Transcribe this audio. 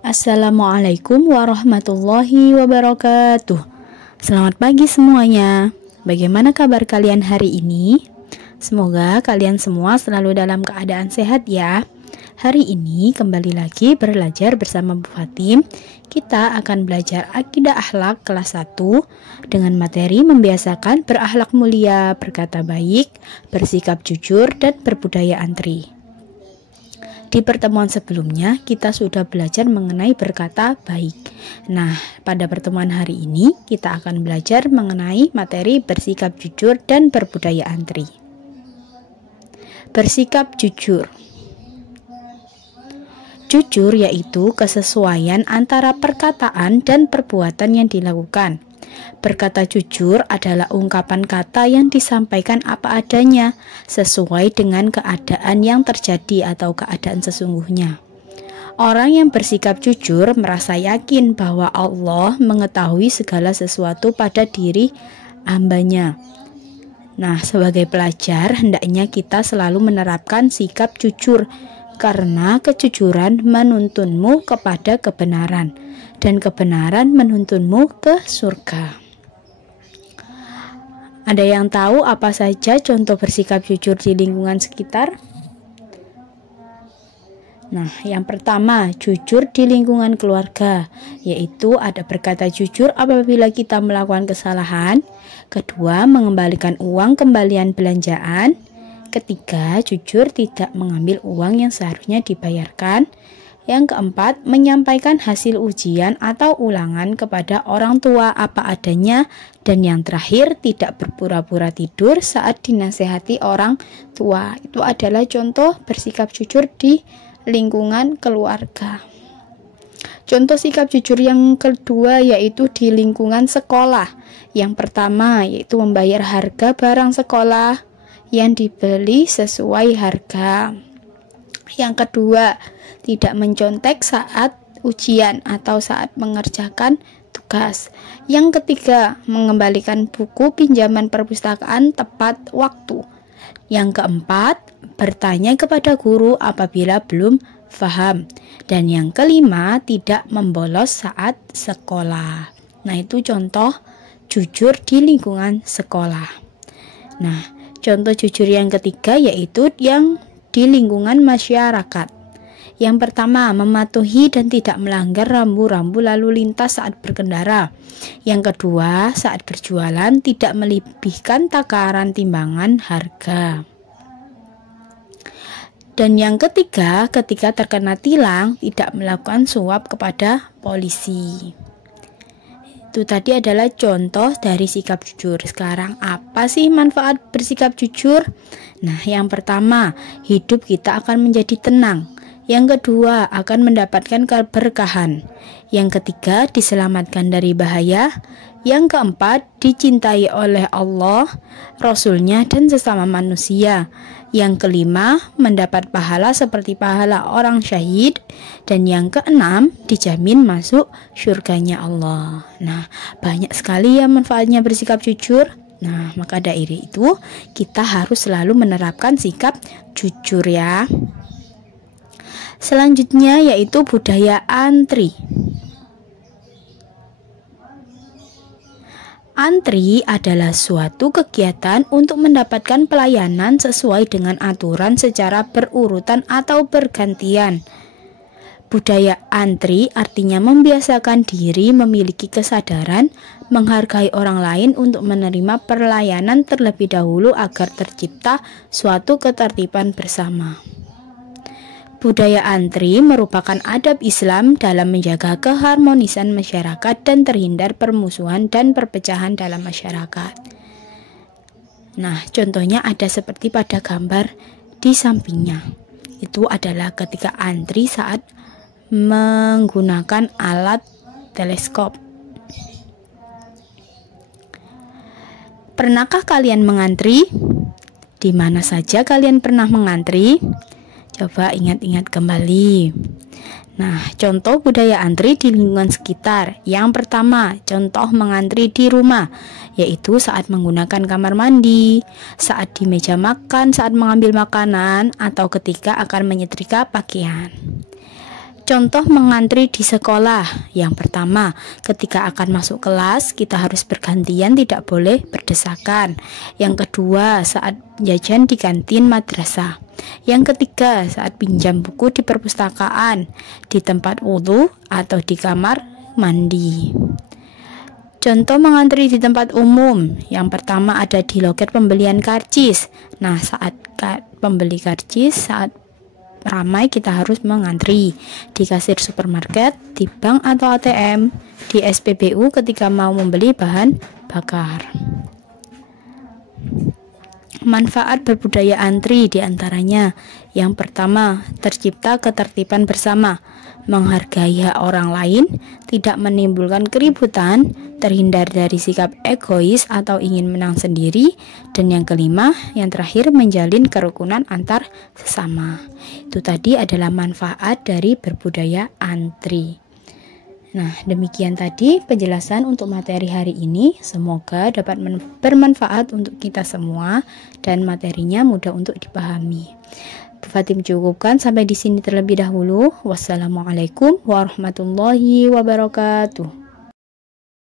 Assalamualaikum warahmatullahi wabarakatuh. Selamat pagi semuanya. Bagaimana kabar kalian hari ini? Semoga kalian semua selalu dalam keadaan sehat ya. Hari ini kembali lagi belajar bersama Bu Fatim. Kita akan belajar Akidah Akhlak kelas 1 dengan materi membiasakan berakhlak mulia, berkata baik, bersikap jujur, dan berbudaya antri. Di pertemuan sebelumnya kita sudah belajar mengenai berkata baik. Nah, pada pertemuan hari ini kita akan belajar mengenai materi bersikap jujur dan berbudaya antri. Bersikap jujur. Jujur yaitu kesesuaian antara perkataan dan perbuatan yang dilakukan. Berkata jujur adalah ungkapan kata yang disampaikan apa adanya, sesuai dengan keadaan yang terjadi atau keadaan sesungguhnya. Orang yang bersikap jujur merasa yakin bahwa Allah mengetahui segala sesuatu pada diri hambanya. Nah, sebagai pelajar, hendaknya kita selalu menerapkan sikap jujur, karena kejujuran menuntunmu kepada kebenaran, dan kebenaran menuntunmu ke surga. Ada yang tahu apa saja contoh bersikap jujur di lingkungan sekitar? Nah, yang pertama, jujur di lingkungan keluarga, yaitu ada berkata jujur apabila kita melakukan kesalahan. Kedua, mengembalikan uang kembalian belanjaan. Ketiga, jujur tidak mengambil uang yang seharusnya dibayarkan. Yang keempat, menyampaikan hasil ujian atau ulangan kepada orang tua apa adanya. Dan yang terakhir, tidak berpura-pura tidur saat dinasehati orang tua. Itu adalah contoh bersikap jujur di lingkungan keluarga. Contoh sikap jujur yang kedua yaitu di lingkungan sekolah. Yang pertama yaitu membayar harga barang sekolah yang dibeli sesuai harga. Yang kedua, tidak mencontek saat ujian atau saat mengerjakan tugas. Yang ketiga, mengembalikan buku pinjaman perpustakaan tepat waktu. Yang keempat, bertanya kepada guru apabila belum paham. Dan yang kelima, tidak membolos saat sekolah. Nah, itu contoh jujur di lingkungan sekolah. Nah, contoh jujur yang ketiga yaitu yang di lingkungan masyarakat. Yang pertama, mematuhi dan tidak melanggar rambu-rambu lalu lintas saat berkendara. Yang kedua, saat berjualan tidak melebihkan takaran timbangan harga. Dan yang ketiga, ketika terkena tilang tidak melakukan suap kepada polisi. Itu tadi adalah contoh dari sikap jujur. Sekarang apa sih manfaat bersikap jujur? Nah, yang pertama, hidup kita akan menjadi tenang. Yang kedua, akan mendapatkan keberkahan. Yang ketiga, diselamatkan dari bahaya. Yang keempat, dicintai oleh Allah, Rasul-Nya, dan sesama manusia. Yang kelima, mendapat pahala seperti pahala orang syahid. Dan yang keenam, dijamin masuk surganya Allah. Nah, banyak sekali ya manfaatnya bersikap jujur. Nah, maka dari itu kita harus selalu menerapkan sikap jujur ya. Selanjutnya yaitu budaya antri. Antri adalah suatu kegiatan untuk mendapatkan pelayanan sesuai dengan aturan secara berurutan atau bergantian. Budaya antri artinya membiasakan diri memiliki kesadaran menghargai orang lain untuk menerima pelayanan terlebih dahulu agar tercipta suatu ketertiban bersama. Budaya antri merupakan adab Islam dalam menjaga keharmonisan masyarakat dan terhindar permusuhan dan perpecahan dalam masyarakat. Nah, contohnya ada seperti pada gambar di sampingnya. Itu adalah ketika antri saat menggunakan alat teleskop. Pernahkah kalian mengantri? Di mana saja kalian pernah mengantri? Coba ingat-ingat kembali. Nah, contoh budaya antri di lingkungan sekitar. Yang pertama, contoh mengantri di rumah, yaitu saat menggunakan kamar mandi, saat di meja makan, saat mengambil makanan, atau ketika akan menyetrika pakaian. Contoh mengantri di sekolah. Yang pertama, ketika akan masuk kelas, kita harus bergantian, tidak boleh berdesakan. Yang kedua, saat jajan di kantin madrasah. Yang ketiga, saat pinjam buku di perpustakaan, di tempat wudhu, atau di kamar mandi. Contoh mengantri di tempat umum. Yang pertama ada di loket pembelian karcis. Nah, saat pembeli karcis, saat ramai kita harus mengantri di kasir supermarket, di bank atau ATM, di SPBU ketika mau membeli bahan bakar. Manfaat berbudaya antri diantaranya: yang pertama, tercipta ketertiban bersama, menghargai hak orang lain, tidak menimbulkan keributan, terhindar dari sikap egois atau ingin menang sendiri, dan yang kelima, yang terakhir, menjalin kerukunan antar sesama. Itu tadi adalah manfaat dari berbudaya antri. Nah, demikian tadi penjelasan untuk materi hari ini. Semoga dapat bermanfaat untuk kita semua dan materinya mudah untuk dipahami. Bu Fatim cukupkan sampai di sini terlebih dahulu. Wassalamualaikum warahmatullahi wabarakatuh.